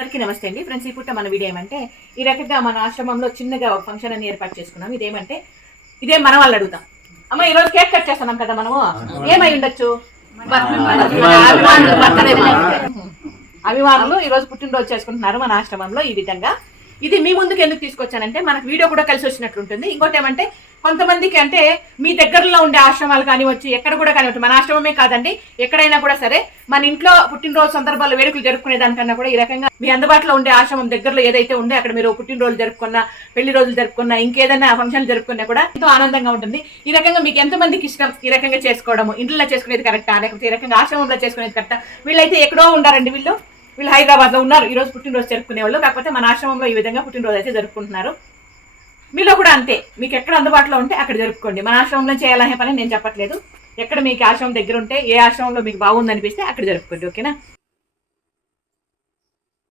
అందరికీ నమస్తే అండి ఫ్రెండ్స్. ఈ పూట మన వీడియో ఏమంటే ఈ రకంగా మన ఆశ్రమంలో చిన్నగా ఒక ఫంక్షన్ అని ఏర్పాటు చేసుకున్నాం. ఇదేమంటే ఇదే మన వాళ్ళు అడుగుతాం. అమ్మ ఈ రోజు కేక్ కట్ చేస్తున్నాం కదా మనము, ఏమై ఉండొచ్చు? అభిమానులు ఈ రోజు పుట్టినరోజు చేసుకుంటున్నారు మన ఆశ్రమంలో. ఈ విధంగా ఇది మీ ముందుకు ఎందుకు తీసుకొచ్చానంటే మనకు వీడియో కూడా కలిసి వచ్చినట్లుంటుంది. ఇంకోటి ఏమంటే కొంతమందికి అంటే మీ దగ్గరలో ఉండే ఆశ్రమాలు కానివచ్చు, ఎక్కడ కూడా కానివచ్చు, మన ఆశ్రమమే కాదండి ఎక్కడైనా కూడా సరే మన ఇంట్లో పుట్టినరోజు సందర్భాల్లో వేడుకలు జరుపుకునే దానికన్నా కూడా ఈ రకంగా మీ అందుబాటులో ఉండే ఆశ్రమం దగ్గరలో ఏదైతే ఉందో అక్కడ మీరు పుట్టినరోజు జరుపుకున్నా, పెళ్లి రోజులు జరుపుకున్నా, ఇంకేదైనా ఫంక్షన్లు జరుపుకున్నా కూడా ఎంతో ఆనందంగా ఉంటుంది. ఈ రకంగా మీకు ఎంతమందికి ఇష్టం ఈ రకంగా చేసుకోవడము? ఇంట్లో చేసుకునేది కరెక్టా లేకపోతే ఈ రకంగా ఆశ్రమంలో చేసుకునేది కరెక్టా? వీళ్ళైతే ఎక్కడో ఉండారండి, వీళ్ళు హైదరాబాద్ లో ఉన్నారు ఈ రోజు పుట్టినరోజు జరుపుకునే వాళ్ళు. కాకపోతే మన ఆశ్రమంలో ఈ విధంగా పుట్టినరోజు అయితే జరుపుకుంటున్నారు. మీలో కూడా అంతే, మీకు ఎక్కడ అందుబాటులో ఉంటే అక్కడ జరుపుకోండి. మన ఆశ్రమంలో చేయాలనే పని నేను చెప్పట్లేదు. ఎక్కడ మీకు ఆశ్రమం దగ్గర ఉంటే, ఏ ఆశ్రమంలో మీకు బాగుందనిపిస్తే అక్కడ జరుపుకోండి. ఓకేనా?